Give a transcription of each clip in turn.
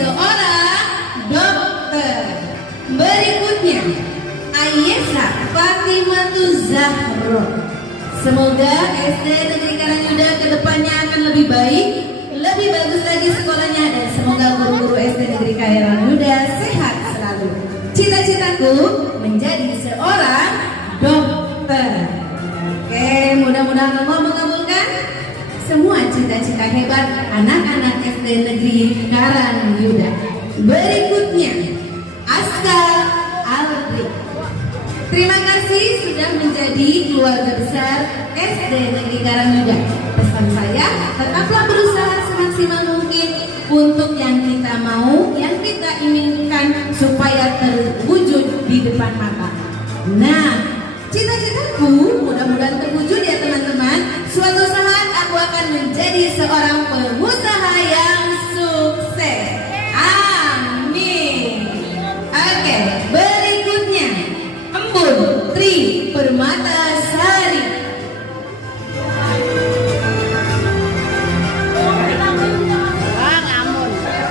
seorang dokter. Berikutnya, Ayesa Fatimatu Zahro. Semoga SD Negeri Karangyuda kedepannya akan lebih baik, lebih bagus lagi sekolahnya, dan semoga guru-guru SD Negeri Karangyuda sehat selalu. Cita-citaku menjadi seorang dokter. Oke, mudah-mudahan Allah mengabulkan semua cita-cita hebat anak-anak SD Negeri Karangyuda. Berikutnya, Aska Aldri. Terima kasih sudah menjadi keluarga besar SD Negeri Karangyuda. Pesan saya, tetaplah berusaha semaksimal mungkin untuk yang kita mau, yang kita inginkan supaya terwujud di depan mata. Nah, cita-citaku mudah-mudahan terwujud ya teman-teman. Suatu saat aku akan menjadi seorang pengusaha yang sukses. Amin. Oke, berikutnya Embun Tri Permatasari.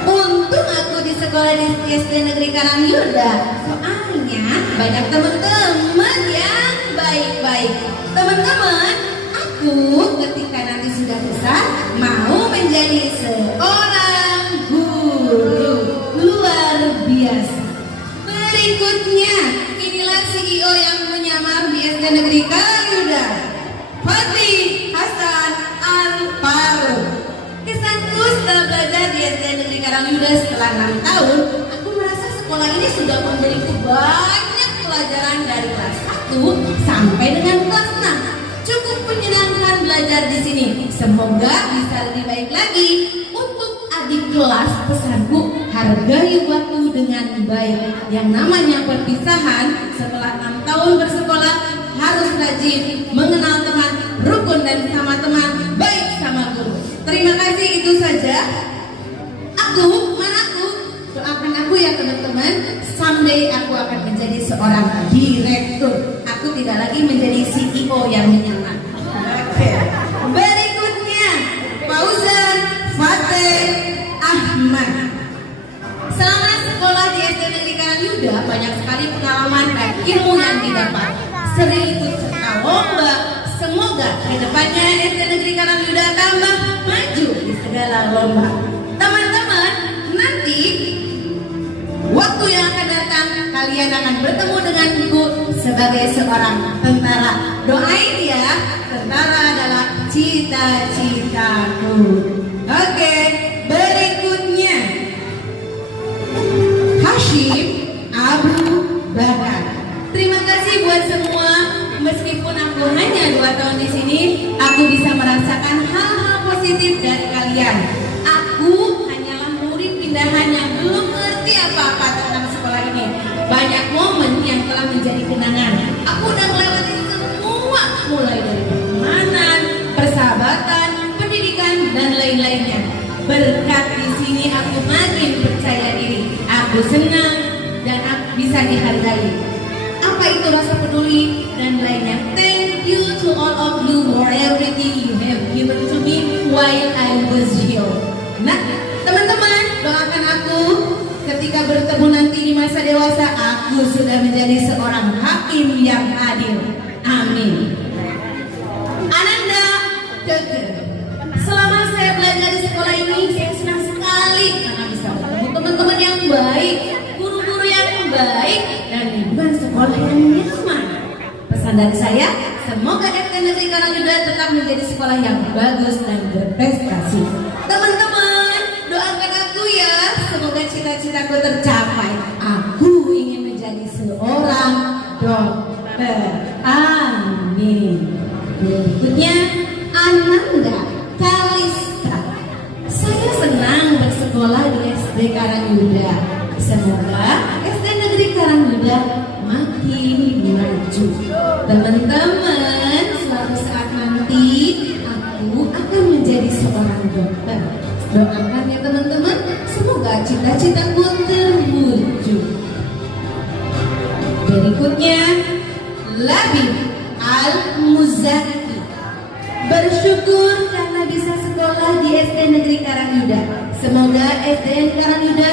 Untung aku di sekolah di SD Negeri Karangyuda. Soalnya banyak teman-teman yang baik-baik. Teman-teman, aku ketika nanti sudah besar mau menjadi seorang guru luar biasa. Berikutnya, inilah CEO yang menyamar di SD Negeri Karangyuda, Fatih Hasan Al-Faruq. Kesanku setelah belajar di SD Negeri Karangyuda setelah 6 tahun, aku merasa sekolah ini sudah memberiku banyak pelajaran dari kelas 1 sampai dengan kelas 6. Cukup menyenangkan belajar di sini. Semoga bisa lebih baik lagi. Untuk adik kelas, pesanku, hargai waktu dengan baik. Yang namanya perpisahan setelah 6 tahun bersekolah harus rajin, mengenal teman, rukun dan sama teman, baik sama guru. Terima kasih, itu saja. Doakan aku ya teman-teman. Someday aku akan menjadi seorang direktur. Aku tidak lagi menjadi CEO yang menyamar. Berikutnya, Fauzan Fateh Ahmad. Selama sekolah di SD Negeri Karangyuda, banyak sekali pengalaman dan ilmu yang didapat. Sering ikut serta lomba. Semoga kedepannya SD Negeri Karangyuda tambah maju di segala lomba. Teman-teman, nanti waktu yang akan datang kalian akan bertemu denganku sebagai seorang tentara. Doain ya, tentara adalah cita-citaku. Oke, berikutnya Hashim Abu Bakar. Terima kasih buat semua. Meskipun aku hanya 2 tahun di sini, aku bisa merasakan hal-hal positif dari kalian. Aku hanyalah murid pindahan yang belum ngerti apa-apa tentang sekolah ini. Banyak momen yang telah menjadi kenangan. Aku udah melewati semua, mulai dari pertemanan, persahabatan, pendidikan, dan lain-lainnya. Berkat di sini aku makin percaya diri. Aku senang dan aku bisa dihargai. Apa itu rasa peduli dan lainnya. Thank you to all of you for everything you have given to me while I was here. Nah, teman-teman, doakan aku ketika bertemu nanti di masa dewasa, aku sudah menjadi seorang hakim yang adil. Amin. Ananda Keke. Selama saya belajar di sekolah ini, saya senang sekali karena bisa bertemu teman-teman yang baik, guru-guru yang baik, dan lingkungan sekolah yang nyaman. Pesan dari saya, semoga SD Negeri Karangyuda tetap menjadi sekolah yang bagus dan berprestasi. Teman-teman, doakan aku ya, semoga cita-citaku tercapai. Aku ingin menjadi seorang dokter. Amin. Berikutnya, Ananda Kalista. Saya senang bersekolah di SD Karangyuda. Semoga SD Negeri Karangyuda makin maju. Teman-teman, suatu saat nanti aku akan menjadi seorang dokter. Doakan ya teman-teman, semoga cita-citaku terwujud. Berikutnya, Labib Al-Muzaki. Bersyukur karena bisa sekolah di SD Negeri Karangyuda. Semoga SD Karangyuda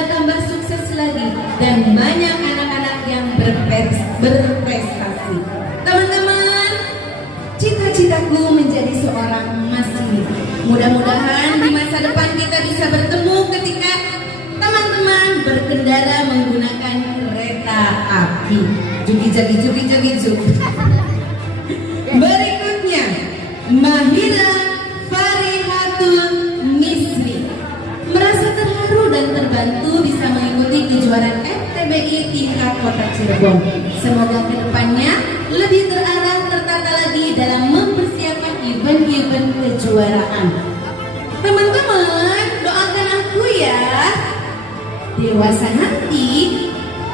Bijak-bijak. Berikutnya Mahira Farihatul Misri merasa terharu dan terbantu bisa mengikuti kejuaraan FTBI tingkat Kota Cirebon. Semoga kedepannya lebih terarah tertata lagi dalam mempersiapkan event-event kejuaraan. Teman-teman, doakan aku ya. Dewasa nanti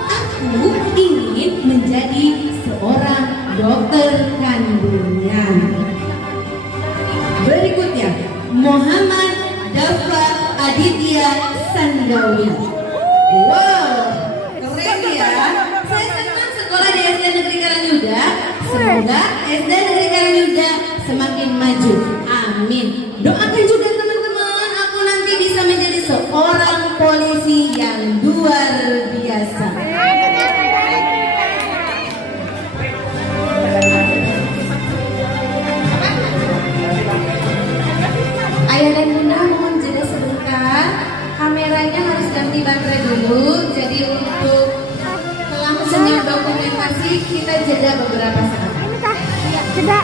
aku ingin menjadi seorang dokter kandungan. Berikutnya Muhammad Dafa Aditya Sandawi. Wow, keren ya. Saya senang sekolah di SD Negeri Karanganyuda. Semoga SD Negeri Karanganyuda semakin maju. Amin. Doakan juga teman-teman, aku nanti bisa menjadi seorang polisi yang luar biasa. Ayah dan bunda mohon jeda sebentar. Kameranya harus ganti baterai dulu. Jadi untuk langsungnya dokumentasi kita jeda beberapa saat. Jeda.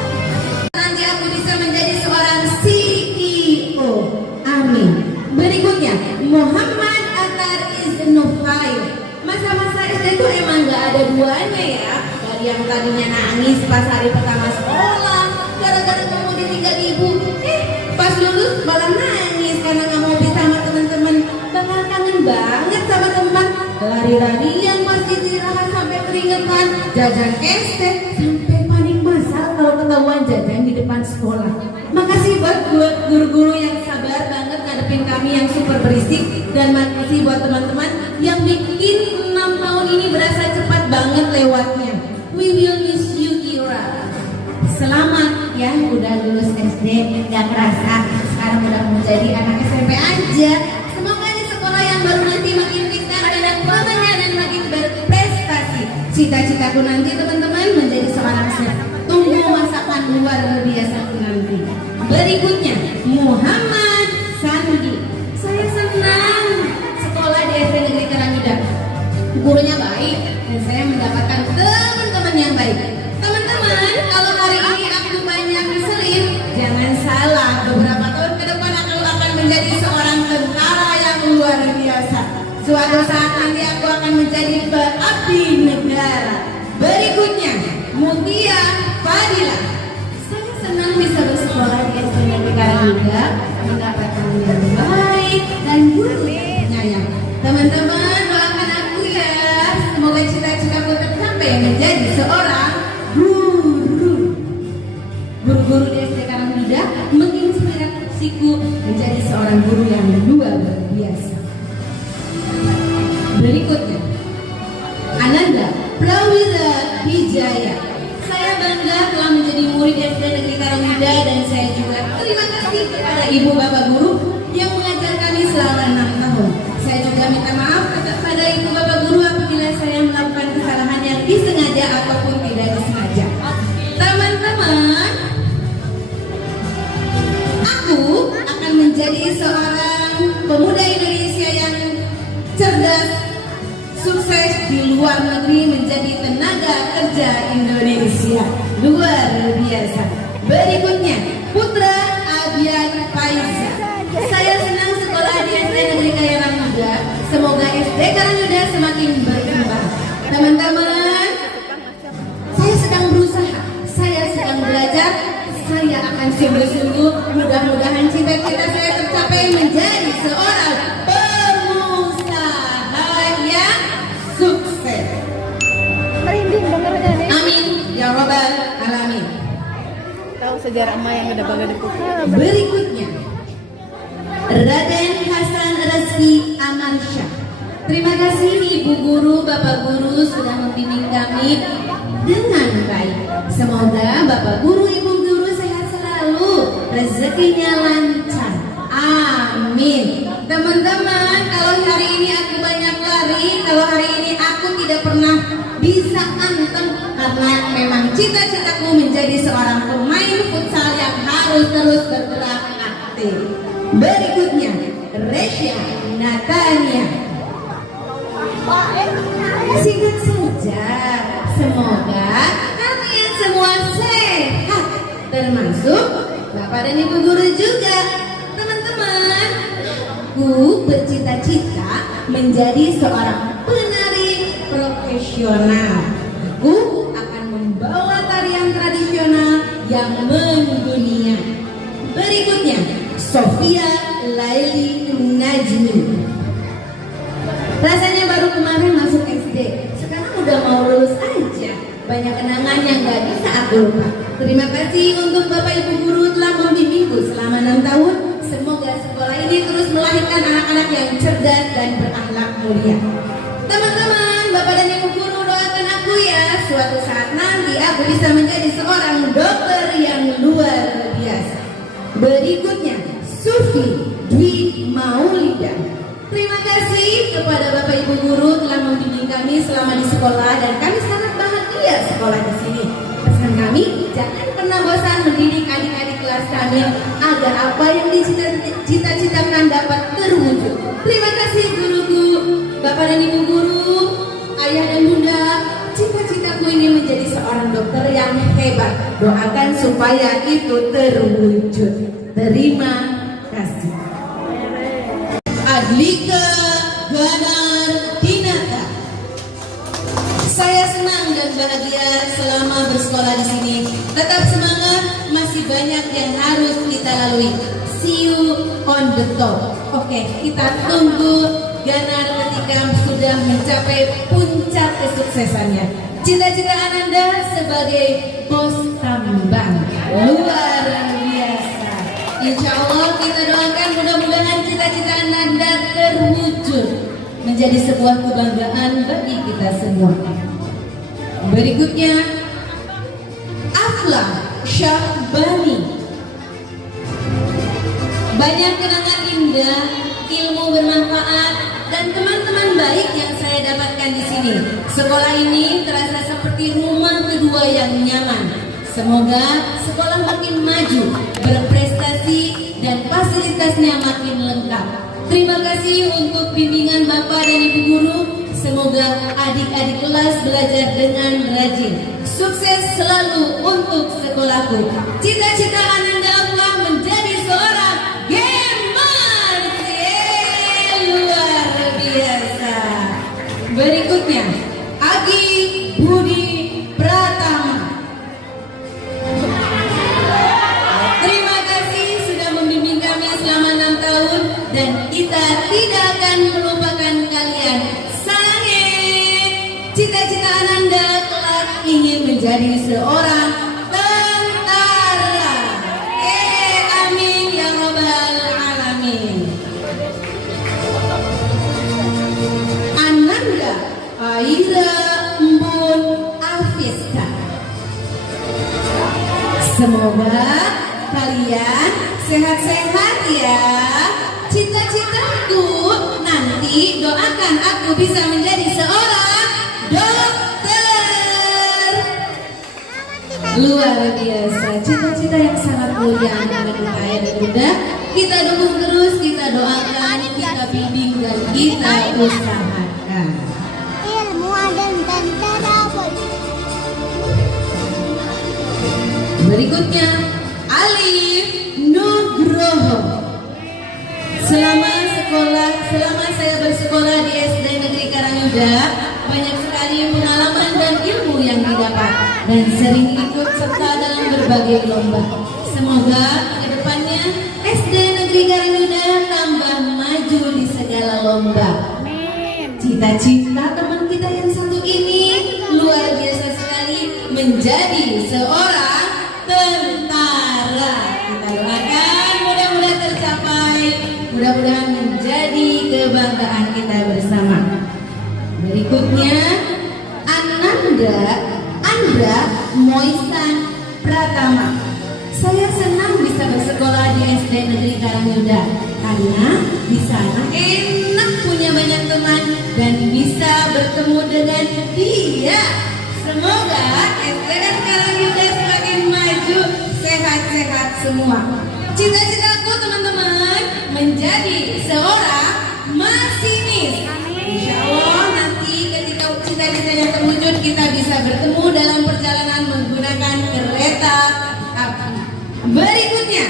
Nanti aku bisa menjadi seorang CEO. Amin. Berikutnya Muhammad Atar Iznufai. Masa-masa SD itu emang gak ada duanya ya. Dari yang tadinya nangis pas hari pertama sekolah gara-gara kamu ditinggal ibu, pas lulus malah nangis karena gak mau bisa sama teman-teman. Bakal kangen banget sama teman. Lari-larian pas istirahat sampai keringetan, jajan estek sampai panik masal kalau ketahuan jajan di depan sekolah. Makasih buat guru-guru yang sabar banget ngadepin kami yang super berisik, dan makasih buat teman-teman yang bikin 6 tahun ini berasa cepat banget lewatnya. We will miss you Kira. Selamat ya udah lulus SD, gak kerasa sekarang udah mau jadi anak SMP aja. Semoga di sekolah yang baru nanti makin pintar dan bangga dan makin berprestasi. Cita-citaku nanti teman-teman menjadi seorang chef. Tunggu masakan luar biasa nanti. Berikutnya Muhammad Sandi. Saya senang sekolah di SD Negeri Karanganyuda. Gurunya baik dan saya mendapatkan teman-teman yang baik. Teman-teman, kalau hari ini aku banyak ngeselin, jangan salah. Beberapa tahun ke depan aku akan menjadi seorang tentara yang luar biasa. Suatu saat nanti aku akan menjadi pengabdi negara. Berikutnya Mutia Fadila. Saya senang bisa bersekolah di SD Negeri Karanganyuda, mendapatkan guru yang baik dan guru yang penyayang. Teman-teman, doakan aku ya. Semoga cita-citaku tercapai menjadi seorang guru. Guru-guru di SD Karanganyuda menginspirasiku menjadi seorang guru yang luar biasa. Berikutnya Ananda Prawira Wijaya. Saya bangga telah menjadi murid SD Negeri Karanganyuda, dan saya juga terima kasih kepada ibu bapak guru yang mengajar kami selama 6 tahun. Saya juga minta maaf kepada ibu bapak guru apabila saya melakukan kesalahan yang disengaja ataupun tidak disengaja. Teman-teman, aku akan menjadi seorang pemuda Indonesia yang cerdas, sukses di luar negeri, menjadi tenaga kerja Indonesia luar biasa. Berikutnya Putra Abian Faisal. Saya senang sekolah di SD Negeri Karanganyuda. Semoga SD Karanganyuda semakin berkembang. Teman-teman, saya sedang berusaha, saya sedang belajar, saya akan sungguh-sungguh. Mudah-mudahan cita-cita saya tercapai menjadi seorang pengusaha yang sukses. Merinding dengarnya nih. Amin ya robbal alamin. Tahu sejarah emak yang udah baga depuk. Berikutnya Raden Hasan Reski Amansyah. Terima kasih ibu guru, bapak guru sudah membimbing kami dengan baik. Semoga bapak guru, ibu guru sehat selalu, rezekinya lancar. Amin. Teman-teman, kalau hari ini aku banyak lari, kalau hari ini aku tidak pernah bisa anteng, karena memang cita-citaku menjadi seorang pemain futsal yang harus terus bergerak aktif. Berikutnya Resya Natania. Singkat saja, semoga Bapak dan Ibu guru juga. Teman-teman, aku bercita-cita menjadi seorang penari profesional. Aku akan membawa tarian tradisional yang mendunia. Berikutnya, Sofia Laili Najmi. Rasanya baru kemarin masuk SD, sekarang udah mau lulus aja. Banyak kenangan yang gak bisa aku lupa. Terima kasih untuk Bapak Ibu guru telah membimbingku selama 6 tahun. Semoga sekolah ini terus melahirkan anak-anak yang cerdas dan berakhlak mulia. Teman-teman, Bapak dan Ibu guru doakan aku ya, suatu saat nanti aku bisa menjadi seorang dokter yang luar biasa. Berikutnya, Sufi Dwi Maulida. Terima kasih kepada Bapak Ibu guru telah membimbing kami selama di sekolah dan kami sangat bahagia sekolah di sini. Pesan kami, jangan pernah bosan mendidik adik-adik kelas kami agar apa yang dicita-citakan dapat terwujud. Terima kasih guruku, Bapak dan Ibu guru, ayah dan bunda. Cita-citaku ini menjadi seorang dokter yang hebat. Doakan supaya itu terwujud. Terima kasih. Adlika Ganar Dinata. Saya senang dan bahagia selama bersekolah di sini. Tetap semangat, masih banyak yang harus kita lalui. See you on the top. Oke, kita tunggu Ganar ketika sudah mencapai puncak kesuksesannya. Cita-cita Ananda sebagai bos tambang luar biasa. Insya Allah kita doakan mudah-mudahan cita-cita Ananda terwujud menjadi sebuah kebanggaan bagi kita semua. Berikutnya, Afla Syahbani. Banyak kenangan indah, ilmu bermanfaat, dan teman-teman baik yang saya dapatkan di sini. Sekolah ini terasa seperti rumah kedua yang nyaman. Semoga sekolah makin maju, berprestasi, dan fasilitasnya makin lengkap. Terima kasih untuk bimbingan Bapak dan Ibu guru. Semoga adik-adik kelas belajar dengan rajin. Sukses selalu untuk sekolahku. Cita-cita Ananda adalah menjadi seorang gamer. Luar biasa. Berikutnya, Agi Budi Pratama. Terima kasih sudah membimbing kami selama 6 tahun dan kita tidak akan melupakan kalian. Cita-cita Ananda kelak ingin menjadi seorang tentara. Amin ya rabbal alamin. Ananda Aira Mbun Afiska. Semoga kalian sehat-sehat ya. Cita-citaku nanti doakan aku bisa menjadi seorang dokter. Luar biasa, cita-cita yang sangat mulia anak-anak ayah dan bunda. Kita dukung terus, kita doakan, kita bimbing dan kita usahakan. Ilmu dan tentara. Berikutnya, Alif Nugroho. Selama saya bersekolah di SD Negeri Karangyuda, banyak sekali pengalaman dan ilmu yang didapat dan sering ikut serta dalam berbagai lomba. Semoga kedepannya SD Negeri Karangyuda tambah maju di segala lomba. Cita-cita teman kita yang satu ini luar biasa sekali, menjadi seorang tentara. Kita doakan mudah-mudahan tercapai, mudah-mudahan menjadi kebanggaan kita bersama. Berikutnya, Andra Moisan Pratama. Saya senang bisa bersekolah di SD Negeri Karangyuda karena di sana enak punya banyak teman dan bisa bertemu dengan dia. Semoga SD Karangyuda semakin maju, sehat-sehat semua. Cita-citaku teman-teman menjadi seorang masinis. Insya Allah nanti ketika cita-citanya terwujud kita bisa bertemu dalam perjalanan menggunakan kereta api. Berikutnya,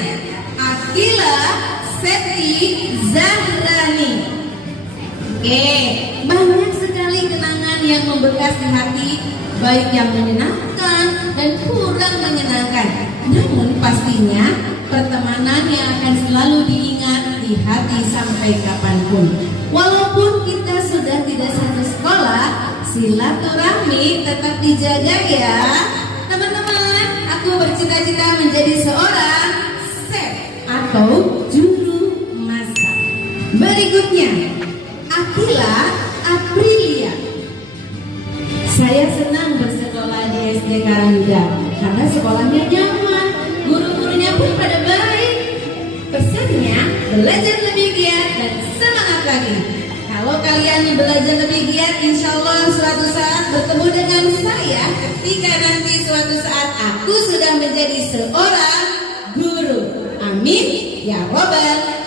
Oke, banyak sekali kenangan yang membekas di hati, baik yang menyenangkan dan kurang menyenangkan. Namun pastinya pertemanan yang akan selalu diingat di hati sampai kapanpun. Walaupun kita sudah tidak satu sekolah, silaturahmi tetap dijaga ya. Teman-teman, aku bercita-cita menjadi seorang chef atau juru masak. Berikutnya, Akila Aprilia. Saya senang bersekolah di SD Karangida karena sekolahnya nyaman, guru-gurunya pun pada baik. Pesannya, belajar lebih giat dan semangat lagi. Kalau kalian belajar lebih giat, insya Allah suatu saat bertemu dengan saya ketika nanti suatu saat aku sudah menjadi seorang guru. Amin ya robbal